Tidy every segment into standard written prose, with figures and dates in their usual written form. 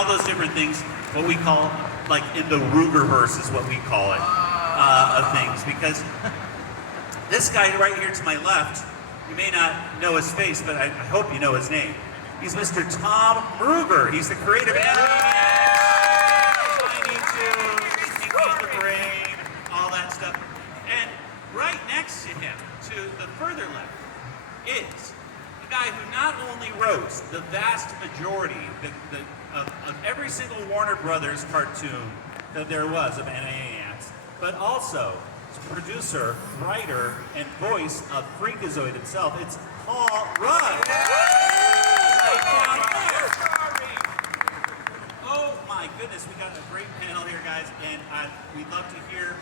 all those different things, what we call, like in the Rugerverse is what we call it, of things. Because this guy right here to my left, you may not know his face, but I hope you know his name. He's Mr. Tom Ruegger. He's the creative animator. Tiny Toons, King of the Brain, all that stuff. And right next to him, to the further left, is the guy who not only wrote the vast majority of every single Warner Brothers cartoon that there was of Animaniacs, but also producer, writer, and voice of Freakazoid himself. It's Paul Ruegg. Right down there. Oh my goodness, we got a great panel here, guys, and we'd love to hear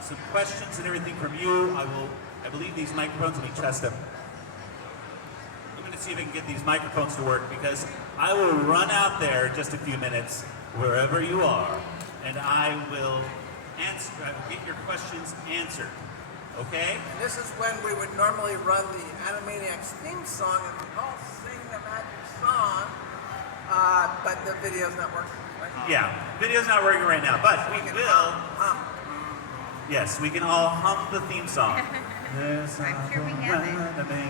some questions and everything from you. I believe these microphones, let me test them. I'm going to see if I can get these microphones to work, because I will run out there in just a few minutes, wherever you are, and I will get your questions answered. Okay? And this is when we would normally run the Animaniacs theme song, and we'd all sing the magic song, but the video's not working, right? Yeah, video's not working right now, but we will. Yes, we can all hum the theme song. I'm sure we have it. Okay.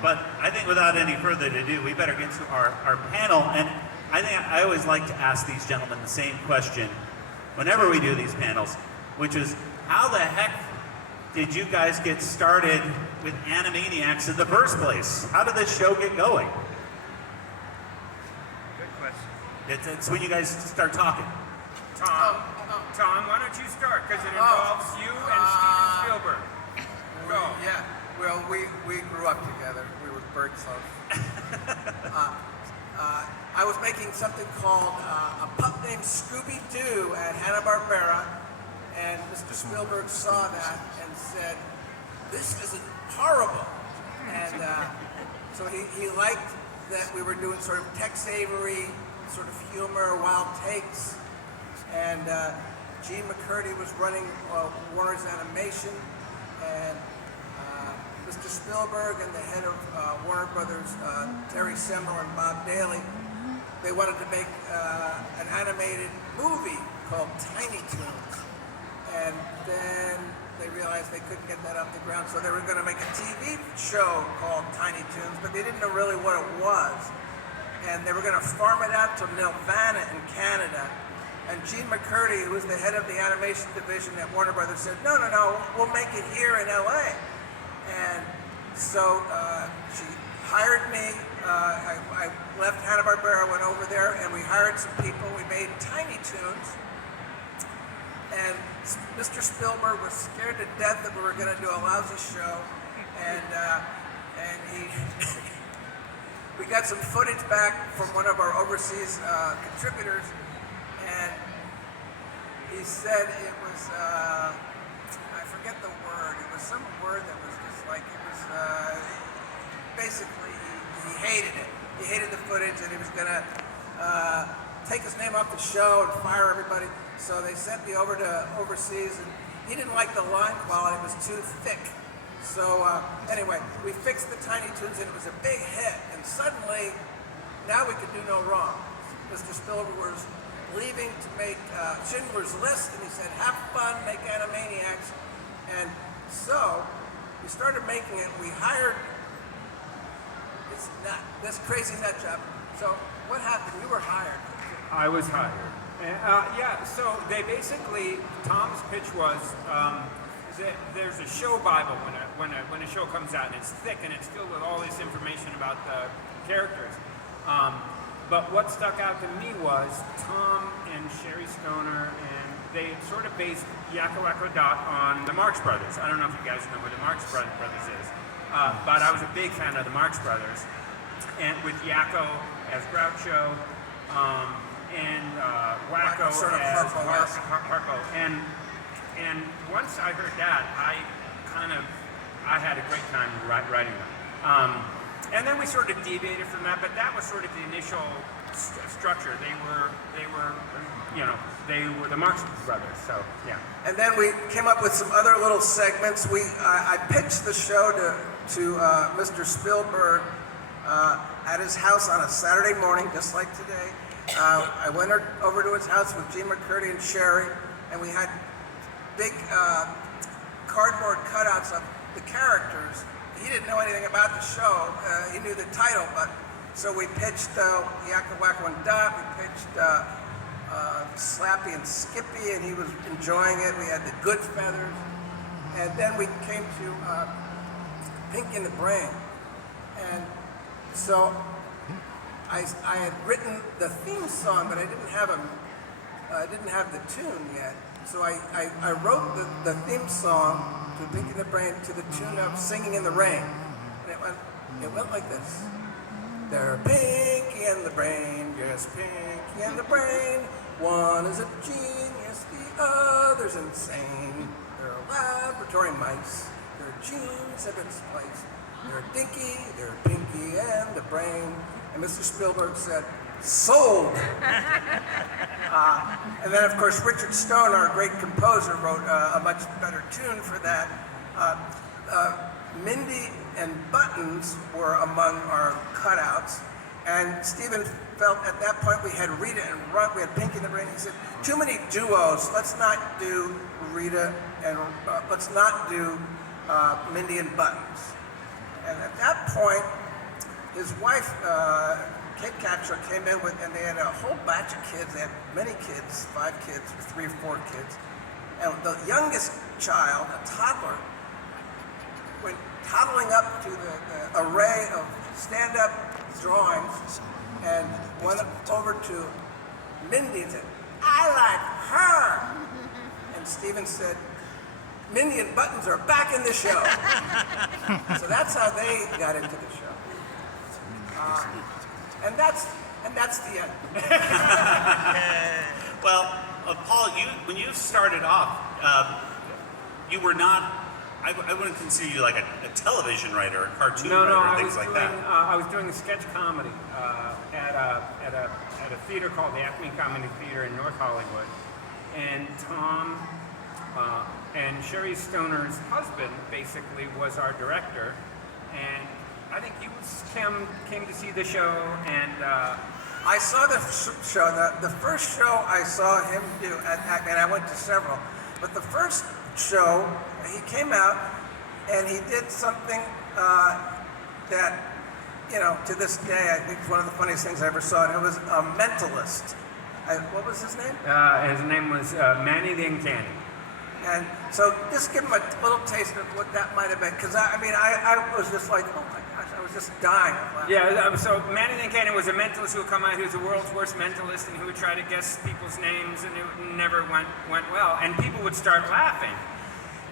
But I think without any further ado, we better get to our panel. And I think I always like to ask these gentlemen the same question whenever we do these panels, which is, how the heck did you guys get started with Animaniacs in the first place? How did this show get going? Good question. It's when you guys start talking. Tom, why don't you start? Because it involves you and Steven Spielberg. Go. Yeah, well, we grew up together. We were bird close. I was making something called a pup named Scooby-Doo at Hanna-Barbera, and Mr. Spielberg saw that and said, "This isn't horrible." And so he liked that we were doing sort of Tex Avery, sort of humor, wild takes. And Gene McCurdy was running Warner's Animation, and Mr. Spielberg and the head of Warner Brothers, Terry Semel and Bob Daly, they wanted to make an animated movie called Tiny Toons. And then they realized they couldn't get that off the ground, so they were going to make a TV show called Tiny Toons, but they didn't know really what it was. And they were going to farm it out to Nelvana in Canada. And Gene McCurdy, who was the head of the animation division at Warner Brothers, said, no, we'll make it here in LA. And so she hired me. I left Hanna-Barbera, went over there, and we hired some people. We made Tiny Toons. And Mr. Spielberg was scared to death that we were going to do a lousy show. And he... we got some footage back from one of our overseas contributors, and he said it was, I forget the word, it was some word that was just like, it was, basically, he hated it. He hated the footage, and he was going to take his name off the show and fire everybody. So they sent me over to overseas, and he didn't like the line quality, it was too thick. So anyway, we fixed the Tiny Toons, and it was a big hit. And suddenly, now we could do no wrong. Mr. Spielberg was leaving to make Schindler's List, and he said, have fun, make Animaniacs. And so we started making it. We hired this crazy nut job. So what happened? You were hired. I was hired. Yeah, so they basically, Tom's pitch was, there's a show Bible when a show comes out, and it's thick and it's filled with all this information about the characters. But what stuck out to me was Tom and Sherry Stoner, and they sort of based Yakko Wacko Dot on the Marx Brothers. I don't know if you guys know who the Marx Brothers is, but I was a big fan of the Marx Brothers, and with Yakko as Groucho, and Wacko sort of as Harpo. And once I heard that, I had a great time writing them. And then we sort of deviated from that, but that was sort of the initial structure. They were the Marx Brothers. So yeah. And then we came up with some other little segments. I pitched the show to Mr. Spielberg at his house on a Saturday morning, just like today. I went over to his house with Gene McCurdy and Sherry, and we had big cardboard cutouts of the characters. He didn't know anything about the show. He knew the title, but so we pitched Yakka Wacko and Dot. We pitched Slappy and Skippy, and he was enjoying it. We had the Good Feathers, and then we came to Pink in the Brain, and so I had written the theme song, but I didn't have the tune yet. So I wrote the theme song to Pink in the Brain to the tune of Singing in the Rain. And it went like this. They're Pinky and the Brain, yes, Pinky and the Brain. One is a genius, the other's insane. They're laboratory mice, their genes have been spliced. They're Dinky, they're Pinky and the Brain. And Mr. Spielberg said, sold! And then, of course, Richard Stone, our great composer, wrote a much better tune for that. Mindy and Buttons were among our cutouts, and Stephen felt at that point we had Rita and Rugg, we had Pinky in the Brain. He said, too many duos, let's not do Rita and let's not do Mindy and Buttons. And at that point, his wife, Kate Capshaw, came in with, and they had a whole batch of kids. They had many kids, 5 kids, or 3 or 4 kids. And the youngest child, a toddler, went toddling up to the array of stand-up drawings and went over to Mindy and said, I like her. And Stephen said, Mindy and Buttons are back in the show. So that's how they got into the show. And that's the end. Well, Paul, when you started off, you were not. I wouldn't consider you like a television writer, a cartoon writer, things like that. I was doing a sketch comedy at a theater called the Acme Comedy Theater in North Hollywood, and Tom and Sherry Stoner's husband basically was our director, and I think you came to see the show, and I saw the show. The first show I saw him do at Acme, and I went to several, but the first show, he came out and he did something that, to this day, I think is one of the funniest things I ever saw, and it was a mentalist. What was his name? His name was Manny the Uncanny. And so just give him a little taste of what that might have been, because I was just like, oh my gosh, I was just dying of laughter. Yeah, so Manny the Uncanny was a mentalist who would come out, who was the world's worst mentalist, and who would try to guess people's names, and it never went well. And people would start laughing.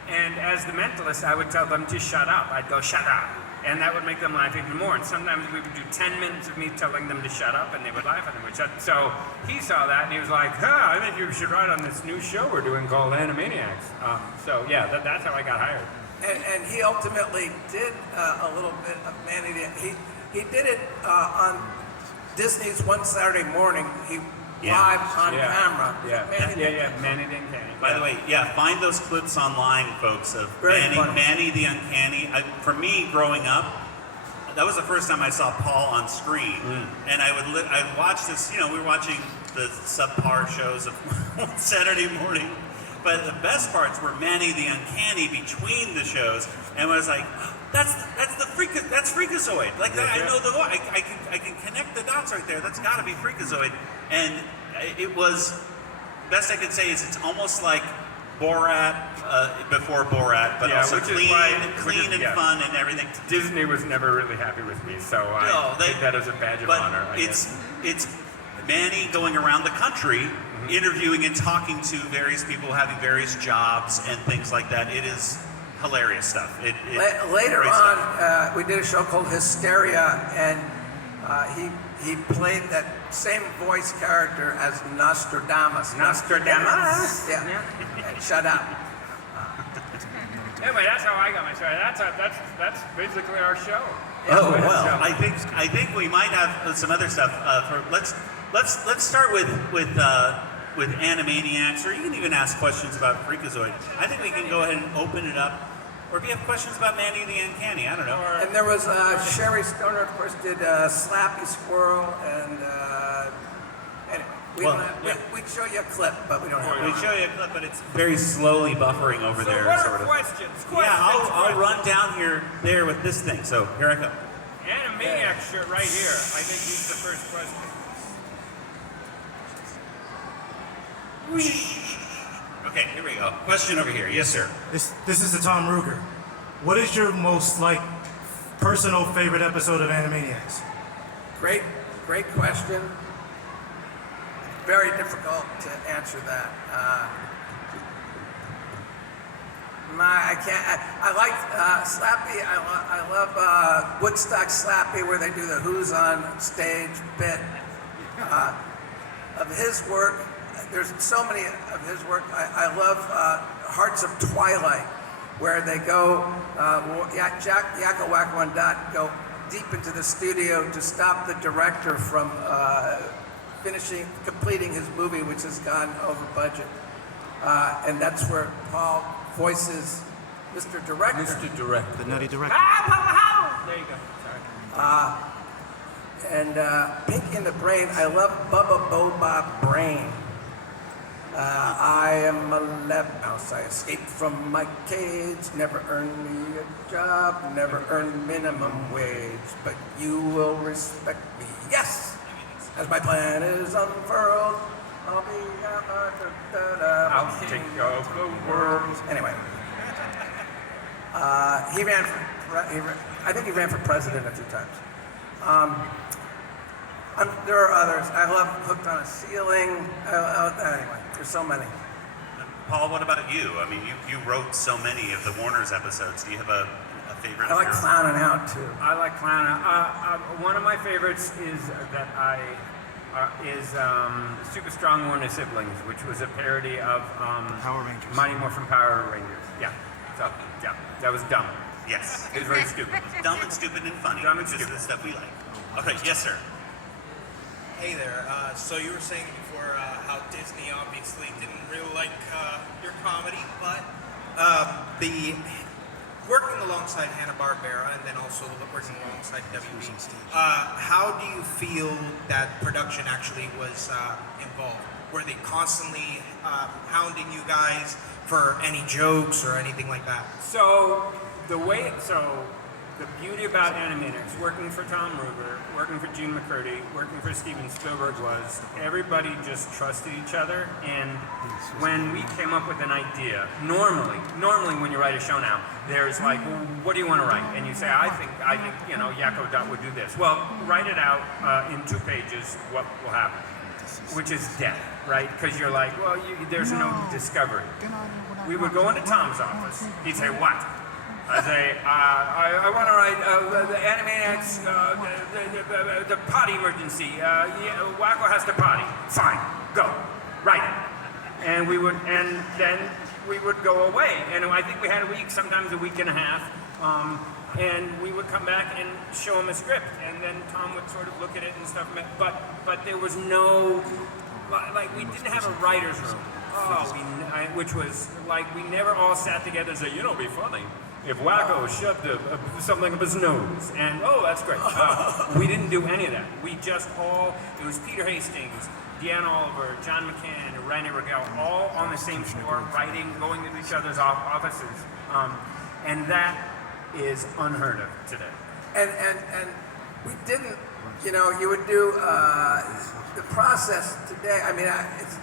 And as the mentalist, I would tell them to shut up. I'd go, shut up. And that would make them laugh even more. And sometimes we would do 10 minutes of me telling them to shut up, and they would laugh, and they would shut. So he saw that, and he was like, I think you should write on this new show we're doing called Animaniacs. So yeah, that's how I got hired. And he ultimately did a little bit of Manny. He did it on Disney's One Saturday Morning. He live on camera. Manny the Uncanny. By the way, find those clips online, folks, of Very Manny the Uncanny. For me, growing up, that was the first time I saw Paul on screen, and I'd watch this. We were watching the subpar shows of Saturday morning, but the best parts were Manny the Uncanny between the shows, and I was like, that's Freakazoid. Like I know the voice. I can connect the dots right there. That's got to be Freakazoid, and it was. Best I could say is it's almost like Borat before Borat, but also clean and fun and everything. Disney was never really happy with me, so I take that as a badge of honor. It's Manny going around the country, interviewing and talking to various people, having various jobs and things like that. It is hilarious stuff. Later on, we did a show called Hysteria, and he played that same voice character as Nostradamus. Yeah. Shut up. Anyway, that's how I got my start. That's basically our show. Oh well, I think we might have some other stuff. Let's start with Animaniacs, or you can even ask questions about Freakazoid. I think we can go ahead and open it up Or if you have questions about Mandy the Uncanny, I don't know. And there was Sherry Stoner, of course, did Slappy Squirrel, and anyway, we'd show you a clip, but we don't have We show you a clip, but it's very slowly buffering over So there. what sort are of. questions? Yeah, I'll run down there with this thing. So here I go. Animaniac shirt right here. I think he's the first question. Okay, here we go. Question over here. Yes, sir. This is the Tom Ruegger. What is your most personal favorite episode of Animaniacs? Great question. Very difficult to answer that. I like Slappy. I love Woodstock Slappy, where they do the Who's on Stage bit. Of his work, there's so many of his work. I love Hearts of Twilight, where they go, Jack Yakawako and Dot go deep into the studio to stop the director from completing his movie, which has gone over budget. And that's where Paul voices Mr. Director. Mr. Director. The Nutty Director. There you go. Sorry. And Pinky in the Brain, I love Bubba Boba Brain. I am a lab mouse. I escaped from my cage. Never earned me a job. Never earned minimum wage. But you will respect me. Yes! As my plan is unfurled, I'll be I'll take over the world. Anyway. He ran for, I think he ran for president a few times. There are others. I love Hooked on a Ceiling. Anyway, there's so many. Paul, what about you? I mean, you wrote so many of the Warner's episodes. Do you have a favorite? I like Clowning Out too. I like Clown. One of my favorites is Super Strong Warner Siblings, which was a parody of Power Rangers. Mighty Morphin Power Rangers. Yeah. So, yeah, that was dumb. Yes. It was very stupid. Dumb and stupid and funny. Dumb and which is stupid. the stuff we like. Okay, yes, sir. Hey there. So you were saying before how Disney obviously didn't really like your comedy, but the working alongside Hanna-Barbera and then also working alongside WB, how do you feel that production actually was involved? Were they constantly hounding you guys for any jokes or anything like that? So the beauty about Animaniacs, working for Tom Ruegger, working for Gene McCurdy, working for Steven Spielberg, was everybody just trusted each other. And when we came up with an idea, normally when you write a show now, there's like, well, what do you want to write? And you say, I think Yakko Dot would do this. Well, write it out in 2 pages. What will happen? Which is death, right? Because you're like, well, there's no discovery. We would go into Tom's office. He'd say, what? I'd say, I want to write the Animaniacs, the potty emergency. Wacko has to potty. Fine, go, write it. And then we would go away. And I think we had a week, sometimes a week and a half. And we would come back and show him a script, and then Tom would sort of look at it and stuff. But there was no, we didn't have a writer's room. Which was like, we never all sat together and said, it'd be funny if Wacko shoved something up his nose, and that's great. We didn't do any of that. We just it was Peter Hastings, Deanne Oliver, John McCann, Randy Riggell, all on the same floor, writing, going to each other's offices. And that is unheard of today. And we didn't, you would do the process today. I mean,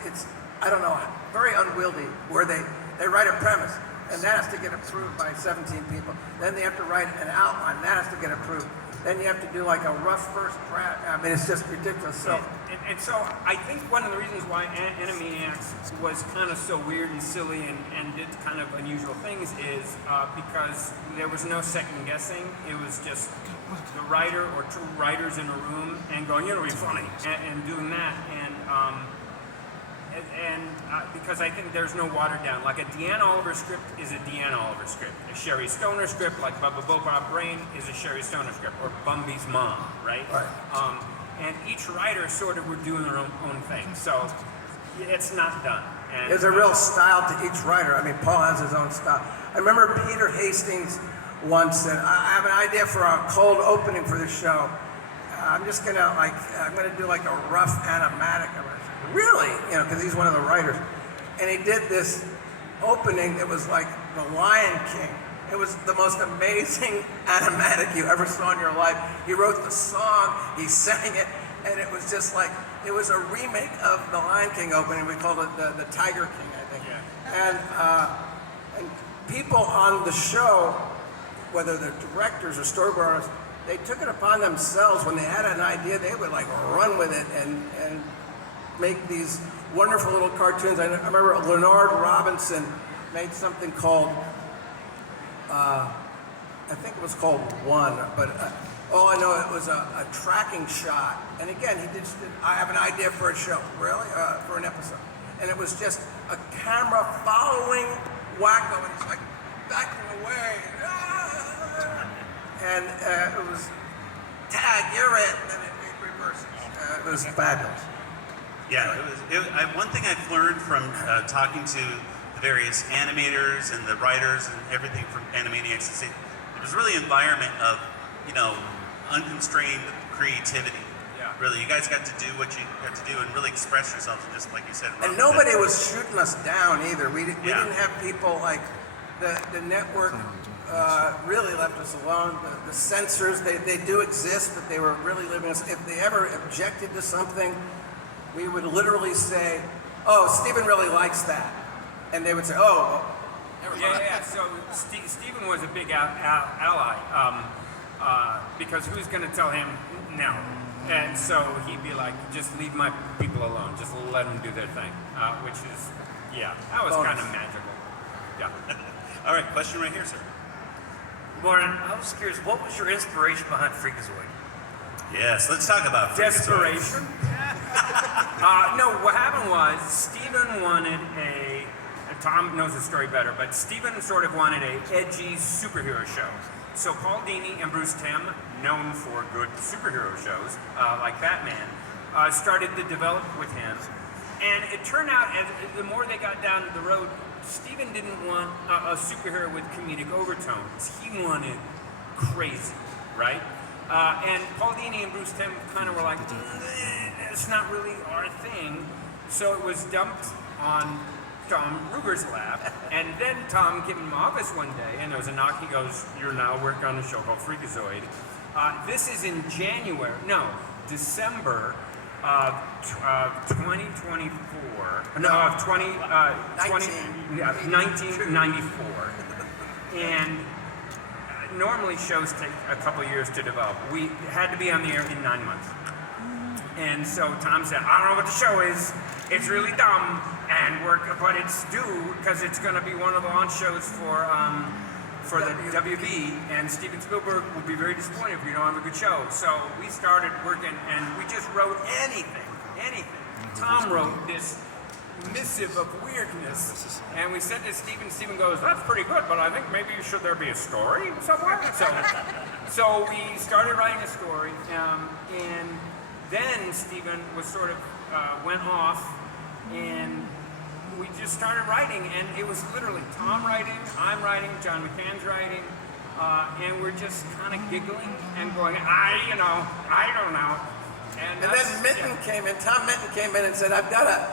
it's I don't know, very unwieldy, where they write a premise, and that has to get approved by 17 people. Then they have to write an outline, that has to get approved. Then you have to do like a rough first draft. I mean, it's just ridiculous. So, and so I think one of the reasons why Animaniacs was kind of so weird and silly and did kind of unusual things is because there was no second guessing. It was just the writer or 2 writers in a room and going, it'll be funny, and doing that. And because I think there's no watered down. Like a Deanne Oliver script is a Deanne Oliver script. A Sherry Stoner script, like Bubba Bob Brain, is a Sherry Stoner script, or Bumby's mom, right? And each writer sort of were doing their own thing. So it's not done. And there's a real style to each writer. I mean, Paul has his own style. I remember Peter Hastings once said, I have an idea for a cold opening for the show. I'm just gonna I'm gonna do like a rough animatic. I was, really? You know, because he's one of the writers. And he did this opening that was like The Lion King. It was the most amazing animatic you ever saw in your life. He wrote the song, he sang it, and it was just like, it was a remake of the Lion King opening. We called it the Tiger King, I think. Yeah. And people on the show, whether they're directors or storyboarders, they took it upon themselves when they had an idea, they would like run with it and make these wonderful little cartoons. I remember Leonard Robinson made something called, I think it was called One, but all I know, it was a tracking shot. And again, he just did, I have an idea for a show, really, for an episode. And it was just a camera following Wacko, and he's like backing away. And it was, tag, you're it, and then it reverses. It was fabulous. Yeah, one thing I've learned from talking to the various animators and the writers and everything from Animaniacs is it was really an environment of, you know, unconstrained creativity. Yeah. Really, you guys got to do what you got to do and really express yourselves, just like you said. And nobody was shooting us down either. We didn't have people like the network really left us alone. The censors, they do exist, but they were really leaving us. If they ever objected to something, we would literally say, "Oh, Stephen really likes that," and they would say, "Oh, never mind." Yeah. So Stephen was a big ally because who's going to tell him no? And so he'd be like, "Just leave my people alone. Just let them do their thing," which is, yeah, that was kind of magical. Yeah. All right, question right here, sir. Lauren, I was curious, what was your inspiration behind Freakazoid? Yes, let's talk about Freakazoid. Desperation. No, what happened was Stephen wanted Tom knows the story better, but Stephen sort of wanted a edgy superhero show. So Paul Dini and Bruce Timm, known for good superhero shows like Batman, started to develop with him. And it turned out, the more they got down the road, Stephen didn't want a superhero with comedic overtones. He wanted crazy, right? And Paul Dini and Bruce Timm kind of were like, it's not really our thing. So it was dumped on Tom Ruegger's lap. And then Tom came in my office one day, and there was a knock. He goes, "You're now working on a show called Freakazoid." This is in December of 2024. No, of 1994. And normally shows take a couple years to develop. We had to be on the air in 9 months. And so Tom said, "I don't know what the show is. It's really dumb, but it's due because it's going to be one of the launch shows for the WB, and Steven Spielberg will be very disappointed if you don't have a good show." So we started working, and we just wrote anything. Tom wrote this missive of weirdness, and we sent it to Stephen. Stephen goes, "That's pretty good, but I think maybe should there be a story somewhere?" So we started writing a story, and then Stephen was sort of went off, and we just started writing, and it was literally Tom writing, I'm writing, John McCann's writing, and we're just kind of giggling and going, I don't know. And then Minton came in. Tom Minton came in and said, "I've got a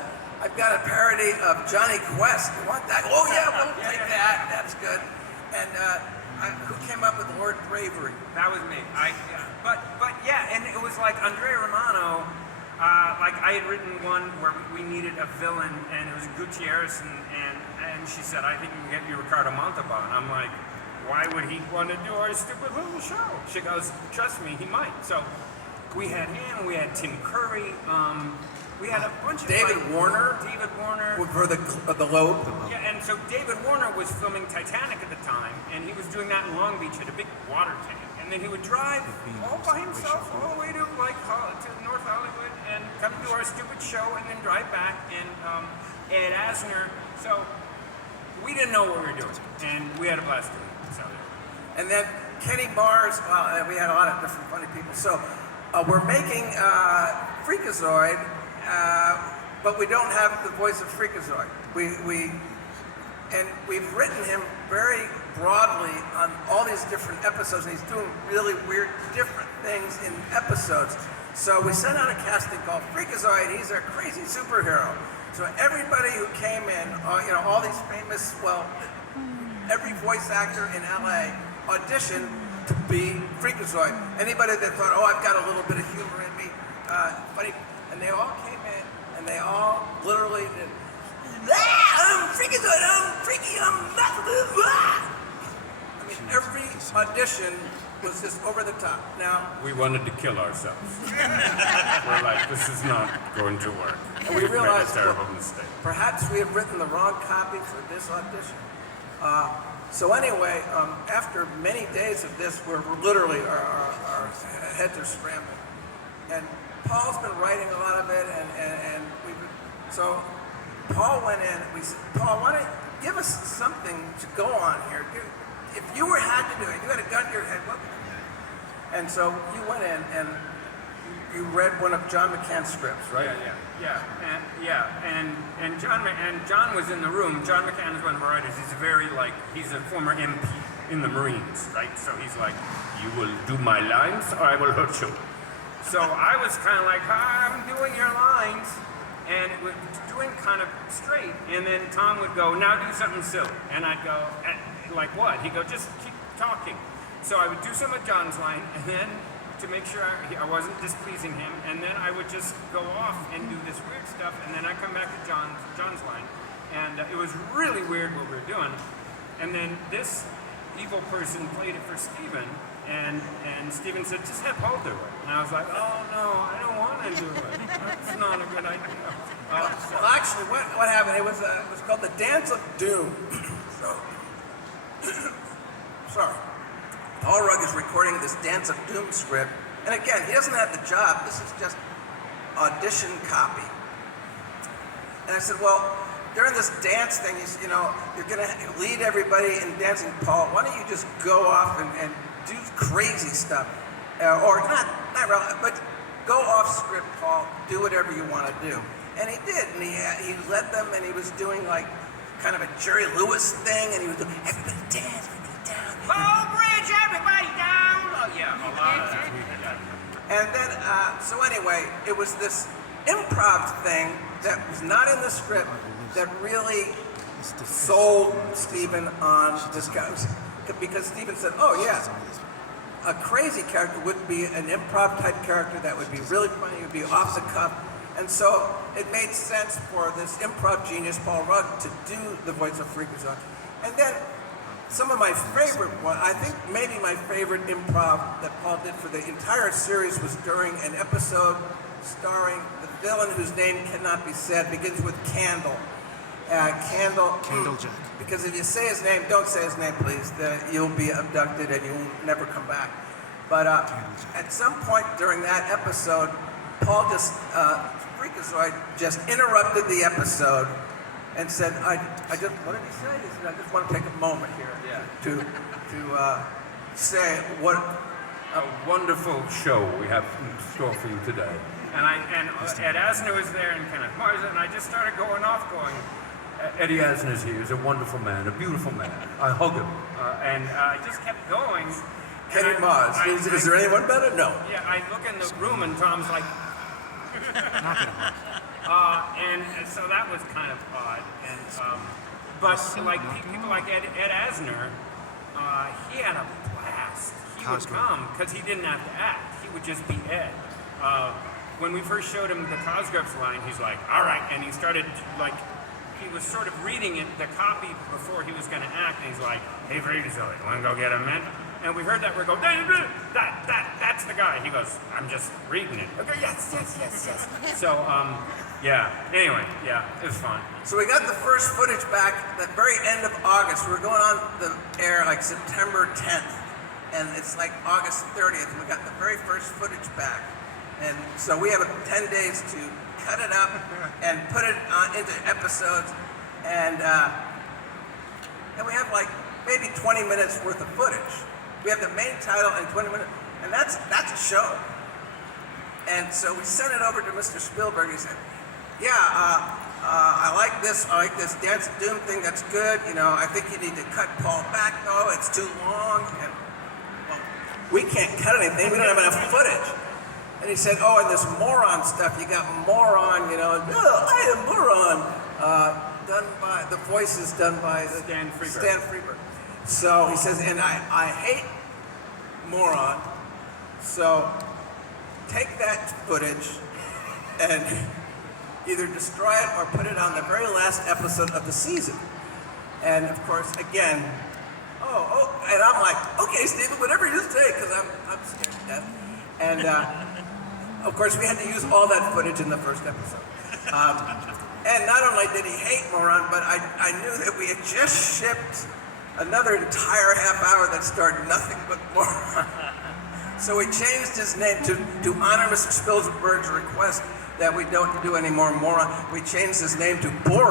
parody of Johnny Quest. You want that?" "Oh yeah, we'll take that. That's good." And who came up with the word bravery? That was me. But yeah, and it was like Andrea Romano. Like I had written one where we needed a villain, and it was Gutierrez, and she said, "I think we can get you Ricardo Montalban." I'm like, "Why would he want to do our stupid little show?" She goes, "Trust me, he might." So we had him, we had Tim Curry, we had a bunch of David Warner for the Globe. Yeah, and so David Warner was filming Titanic at the time, and he was doing that in Long Beach at a big water tank. And then he would drive all by himself all the way to to North Hollywood and come to our stupid show, and then drive back. And Ed Asner. So we didn't know what we were doing, and we had a blast doing it. So. And then Kenny Bars. We had a lot of different funny people. So we're making Freakazoid, but we don't have the voice of Freakazoid. We And we've written him very broadly on all these different episodes, and he's doing really weird, different things in episodes. So we sent out a casting call, Freakazoid, he's a crazy superhero. So everybody who came in, all these famous, every voice actor in LA auditioned to be Freakazoid. Anybody that thought, I've got a little bit of humor in me, funny, and they all came in, and they all literally did, I'm Freakazoid, I'm freaky, I'm massive, I mean, every audition was just over the top. Now, We wanted to kill ourselves. We're like, this is not going to work. And we We've made a realized terrible mistake. perhaps we had written the wrong copy for this audition. So anyway, after many days of this, we're literally, our heads are scrambling. And Paul's been writing a lot of it, and so Paul went in, we said, Paul, why don't you give us something to go on here? If you had to do it, you had a gun to your head, what would you do? And so you went in and you read one of John McCann's scripts, right? And John was in the room. John McCann is one of our writers. He's a former MP in the Marines, right? So he's like, you will do my lines or I will hurt you. So I was kind of like, I'm doing your lines, and it was doing kind of straight. And then Tom would go, now do something silly. And I'd go, like what? He'd go, just keep talking. So I would do some of John's line, and then to make sure I wasn't displeasing him, and then I would just go off and do this weird stuff, and then I'd come back to John's line. And it was really weird what we were doing. And then this evil person played it for Steven, and Steven said, just have Paul do it. And I was like, oh no, I don't want to do it. That's not a good idea. Well, actually, what happened? It was called the Dance of Doom. Sorry. Paul Ruegg is recording this Dance of Doom script, and again, he doesn't have the job. This is just audition copy. And I said, well, during this dance thing, you're going to lead everybody in dancing. Paul, why don't you just go off and do crazy stuff, or not relevant, but go off script, Paul. Do whatever you want to do. And he did, and he led them, and he was doing like kind of a Jerry Lewis thing, and he was doing everybody dance, everybody down. Paul Bridge, everybody down! Oh yeah, a lot of that. And then, so anyway, it was this improv thing that was not in the script that really sold Steven on this guy. Because Steven said, oh yeah, a crazy character would be an improv type character that would be really funny, it would be off the cuff. And so it made sense for this improv genius, Paul Ruegg, to do the voice of Freakazoid. And then some of my favorite one, I think maybe my favorite improv that Paul did for the entire series was during an episode starring the villain whose name cannot be said, begins with Candle. Candle Jack. Because if you say his name, don't say his name, please. You'll be abducted and you'll never come back. But at some point during that episode, Paul Freakazoid just interrupted the episode and said, what did he say? He said, I just want to take a moment here to say what a wonderful show we have in store for you today. And Ed Asner was there and Kenneth Mars, and I just started going off going, Eddie Asner's here. He's a wonderful man, a beautiful man. I hug him. And I just kept going. Kenny Mars. Is there anyone better? No. Yeah, I look in the room and Tom's like, and so that was kind of odd. And but like people like Ed Asner, he had a blast. He would come because he didn't have to act. He would just be Ed. When we first showed him the Cosgrove's line, he's like, all right, and he started like. He was sort of reading it, the copy before he was going to act, and he's like, hey, Freakazoid, want to go get a mint? And we heard that, we're going, that's the guy. He goes, I'm just reading it. Okay, yes. So, anyway, it was fun. So we got the first footage back at the very end of August. We were going on the air like September 10th, and it's like August 30th, and we got the very first footage back. And so we have 10 days to cut it up and put it into episodes, and we have like maybe 20 minutes worth of footage. We have the main title and 20 minutes, and that's a show. And so we sent it over to Mr. Spielberg. He said, yeah, I like this. I like this Dance of Doom thing. That's good. You know, I think you need to cut Paul back though. It's too long. And well, we can't cut anything. We don't have enough footage. And he said, oh, and this moron stuff. You got moron. You know, I am moron. Done by the voice is done by Stan Freberg. Stan Freberg. So he says, and I hate moron. So take that footage and either destroy it or put it on the very last episode of the season. And of course, again, and I'm like, okay, Stephen, whatever you say, because I'm scared to death. And of course, we had to use all that footage in the first episode. And not only did he hate moron, but I knew that we had just shipped another entire half hour that starred nothing but moron. So we changed his name to honor Mr. Spielberg's request that we don't do any more moron. We changed his name to Boron.